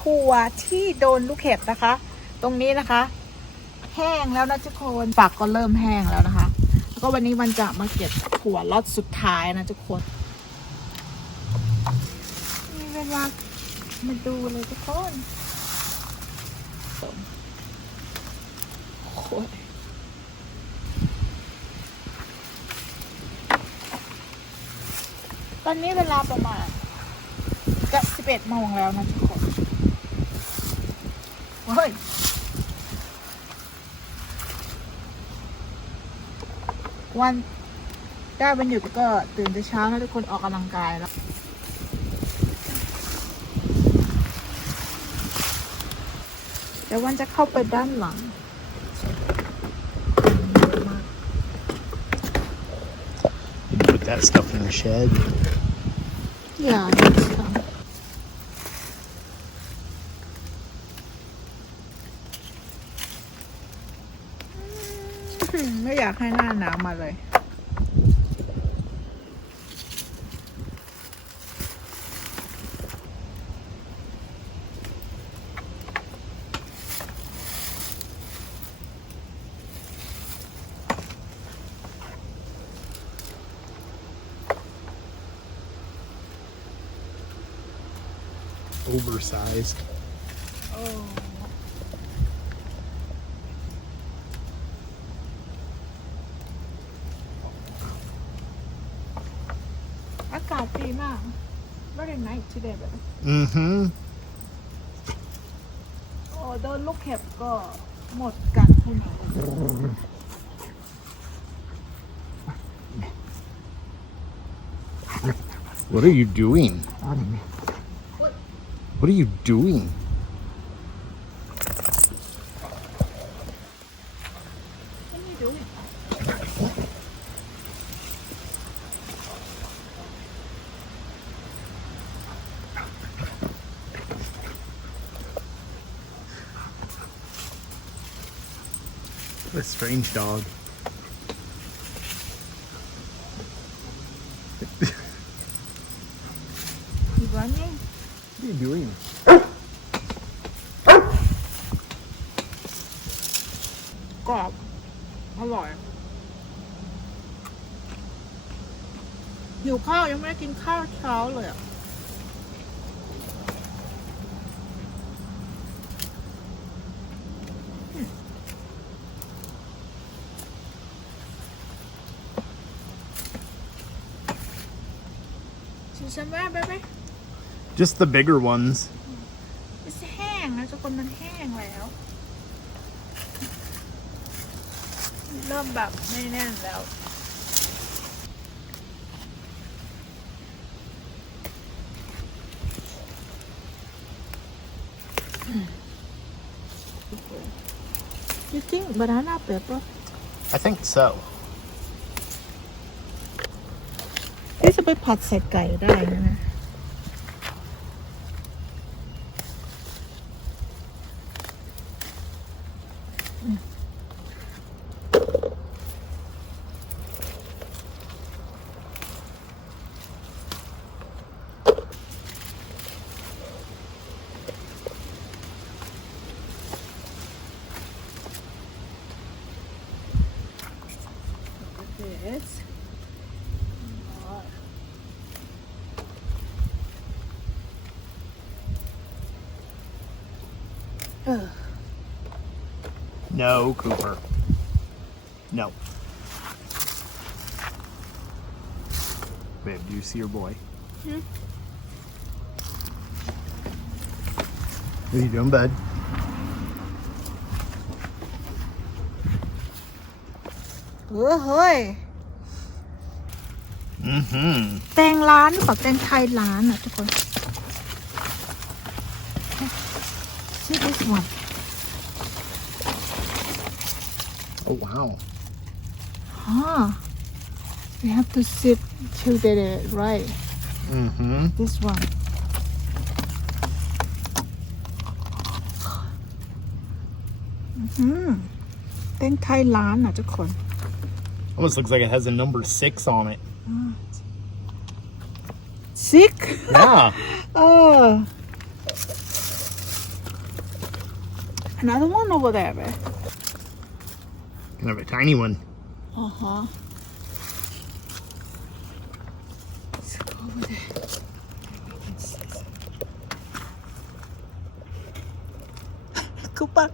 ถั่วที่โดนลูกเห็บนะคะ ตรงนี้นะคะ แห้งแล้วนะทุกคนฝักก็เริ่มแห้งแล้วนะคะแล้วก็วันนี้มันจะมาเก็บถั่วล็อตสุดท้ายนะทุกคนมีเวลามาดูเลยทุกคนโอ้ยตอนนี้เวลาประมาณจะ11 โมงแล้วนะทุกคนเฮ้ยวันได้วันหยุดก็ตื่นแต่เช้าให้ทุกคนออกกำลังกายแล้วเดี๋ยววันจะเข้าไปด้านหลัง Put that stuff in the shed. Yeah, that's fine. ไม่อยากให้หน้าหนาวมาเลยOversized. โอ้อากาศดีมาก Very nice today แบบ Mm-hmm. โอ้โดนลูกเห็บก็หมดกันคุณหมอ What are you doing? What are you doing? What are you doing? What a strange dog. You running? What are you doing? กรอบอร่อยหิวข้าวยังไม่ได้กินข้าวเช้าเลยอ่ะชิมแม่ไปไหม Just the bigger ones. มันแห้งนะทุกคนมันแห้งแล้วเริ่มแบบไม่แน่นแล้วYou think banana pepper? I think so. นี่จะไปผัดใส่ไก่ได้นะYes. No, Cooper. No. Babe, do you see your boy? Hmm. What are you doing, bud? เฮ้ย Mm-hmm. แตงร้านกับแตงไทยร้านอ่ะทุกคน See this one Oh, wow. We have to sit till they right Mm-hmm. This oneแตงไทยร้านอ่ะทุกคน Almost looks like it has a number 6 on it. Sick Yeah. เออ Another one over there, babe. Kind of a tiny one. Uh-huh. Let's go over there. Cooper.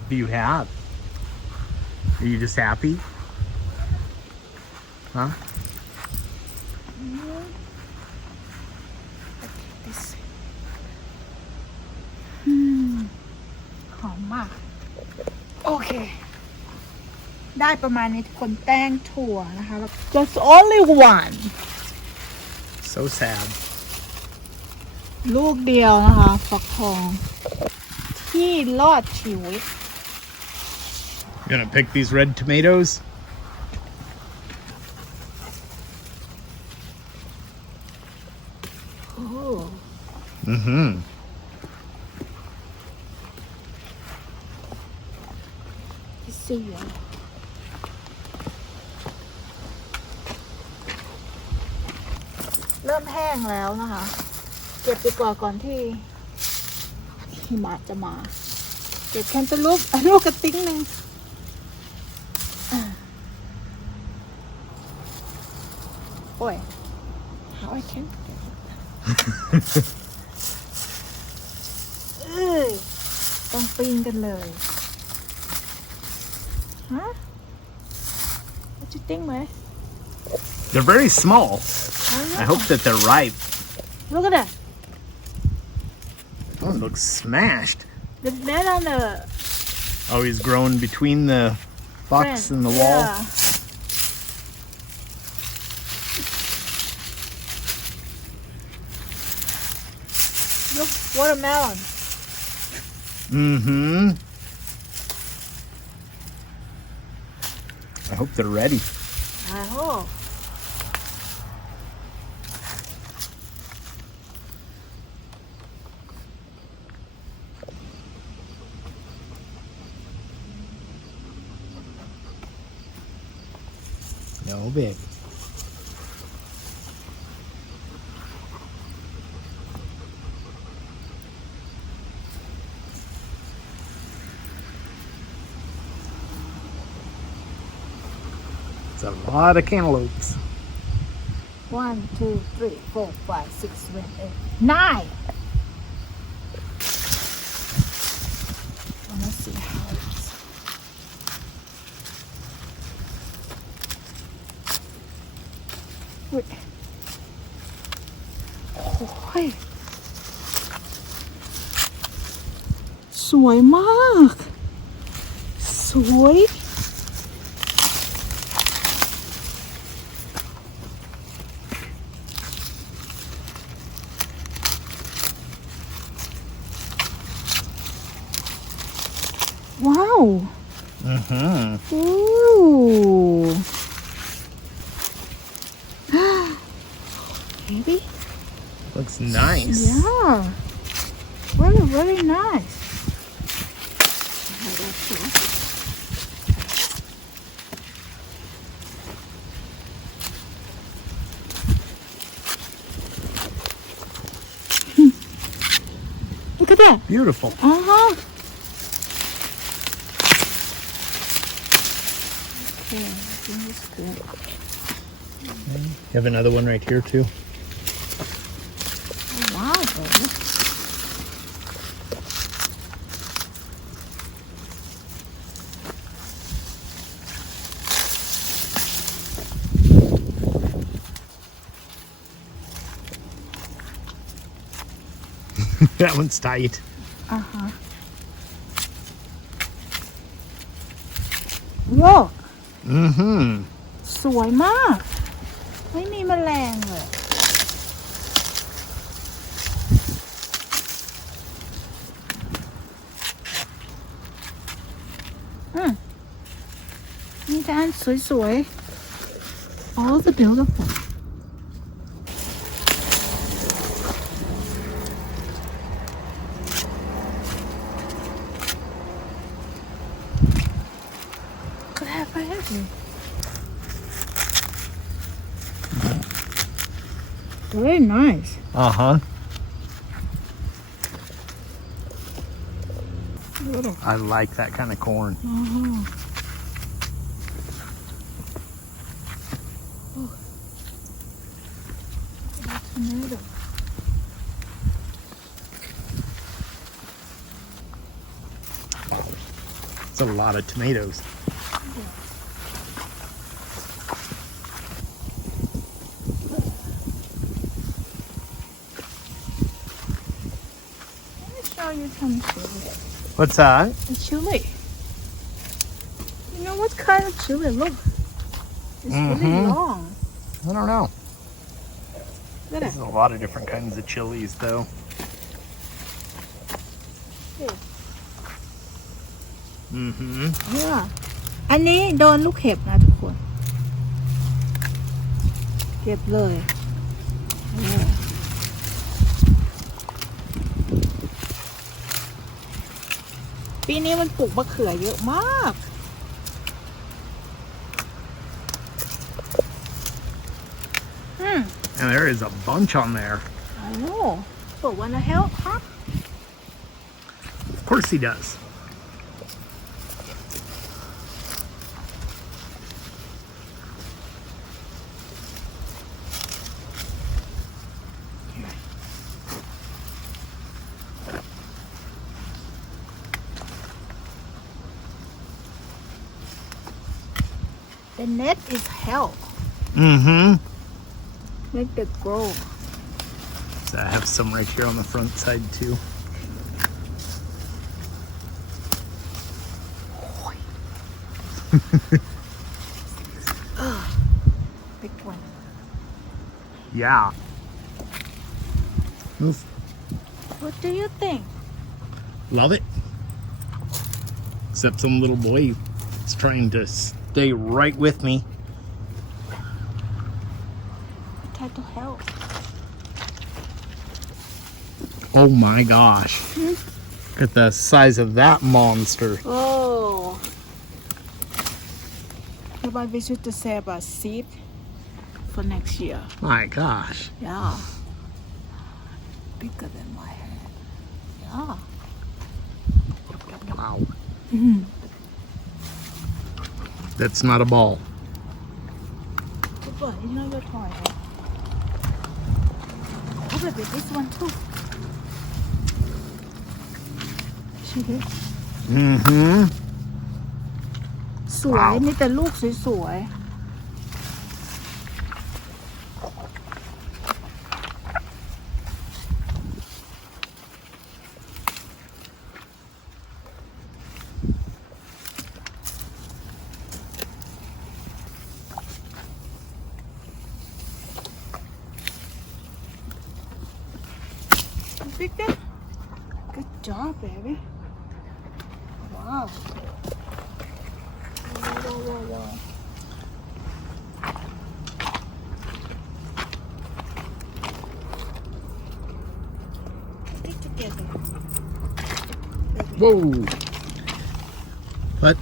What do you have? Are you just happy? Huh? This. หอมมาก โอเค ได้ประมาณนี้ทุกคนแป้งถั่วนะคะแล้ว Just only one So sad. ลูกเดียวนะคะฟักทองที่รอดชีวิต You gonna pick these red tomatoes? Oh. Mm-hmm. See ya. เริ่มแห้งแล้วนะคะ เก็บดีกว่าก่อนที่หิมะจะมา เก็บแคนตาลูปลูกกระติ้งหนึ่งโอ้ย how I can ต้องปีนกันเลย ฮะ What you think, man? They're very small. I hope that they're ripe. Look at that. Oh, it looks smashed. The net on the Oh, he's growing between the box and the wall. Yeah. Look, watermelon. Mm-hmm. I hope they're ready. I hope. No, babe. It's a lot of cantaloupes. 1, 2, 3, 4, 5, 6, 7, 8, 9. Let's see how it is. Wait. โอ้ยสวยมาก สวย ว้าว Mm-hmm. Ooh. Maybe? Looks nice. Yeah. Very, very nice. Look at that. Beautiful. Uh-huh. Okay, I think it's good. You have another one right here too. Oh, wow, baby. That one's tight. Uh-huh. Look. Mm-hmm. สวยมาก ไม่มีแมลงเลย นี่แต่อันสวยๆ all the beautiful Very nice. Uh-huh. Little. I like that kind of corn. Tomato. It's a lot of tomatoes. Let me show you some chili. What's that? A chili. You know what kind of chili? Look. It's really long. I don't know. Look at There's it. a lot of different kinds of chilies, though. Mm-hmm. Yeah. อันนี้โดนลูกเห็บนะทุกคน เก็บเลยปีนี้มันปลูกมะเขือเยอะมาก And there is a bunch on there. I know. But wanna help, huh? Of course he does. The net is help. Mm-hmm. Make it grow. So I have some right here on the front side, too. Big one. Yeah. Move. What do you think? Love it. Except some little boy is trying to stay right with me. Try to help. Oh my gosh. Look at the size of that monster. Oh. Maybe we should to save a seed for next year. My gosh. Yeah. Bigger than my head. Yeah. Wow. That's not a ball. Good, you know your toy, right? Oh, baby, this one too. See this? Mm-hmm. สวยมีแต่ลูกสวยๆ Picked it? Good job, baby. Wow. Whoa. Stick together. Whoa. What?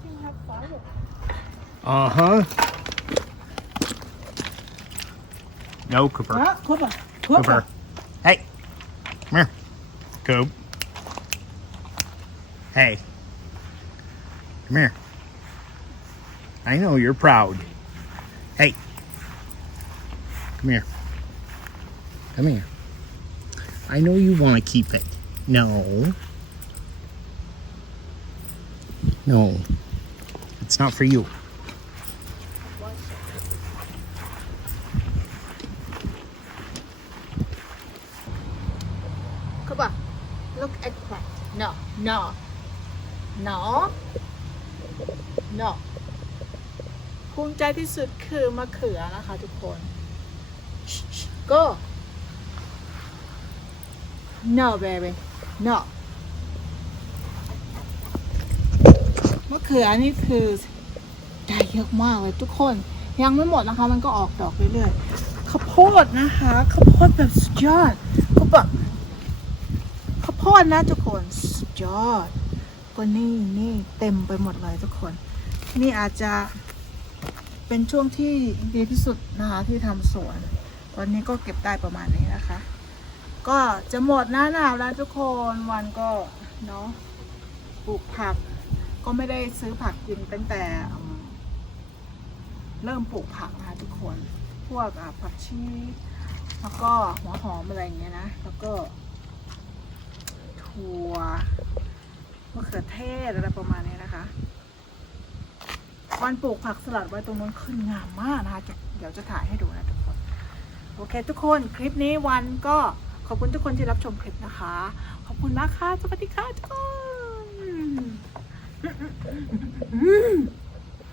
Still have fire. Uh-huh. No, Cooper. Cooper. Cooper. Hey. Come here. Coop. Hey. Come here. I know you're proud. Hey. Come here. Come here. I know you want to keep it. No. No. It's not for you. Cooper, look at that. No.ภูมิใจที่สุดคือมะเขือนะคะทุกคน Go no baby no มะเขือนี่คือได้เยอะมากเลยทุกคนยังไม่หมดนะคะมันก็ออกดอกเรื่อยๆข้าวโพดนะคะข้าวโพดแบบสุดยอดก็แบบข้าวโพดนะทุกคนสุดยอดก็นี่เต็มไปหมดเลยทุกคนนี่อาจจะเป็นช่วงที่ดีที่สุดนะคะที่ทำสวนวันนี้ก็เก็บได้ประมาณนี้นะคะ ก็จะหมดหน้าหนาวแล้วทุกคนวันก็เนาะปลูกผักก็ไม่ได้ซื้อผักกินตั้งแต่เริ่มปลูกผักนะคะทุกคนพวกผักชีแล้วก็หัวหอมอะไรอย่างเงี้ยนะแล้วก็ถั่วมะเขือเทศอะไรประมาณนี้นะคะวันปลูกผักสลัดไว้ตรงนู้นขึ้นงามมากนะคะเดี๋ยวจะถ่ายให้ดูนะทุกคนโอเคทุกคนคลิปนี้วันก็ขอบคุณทุกคนที่รับชมคลิปนะคะขอบคุณมากค่ะสวัสดีค่ะทุกคน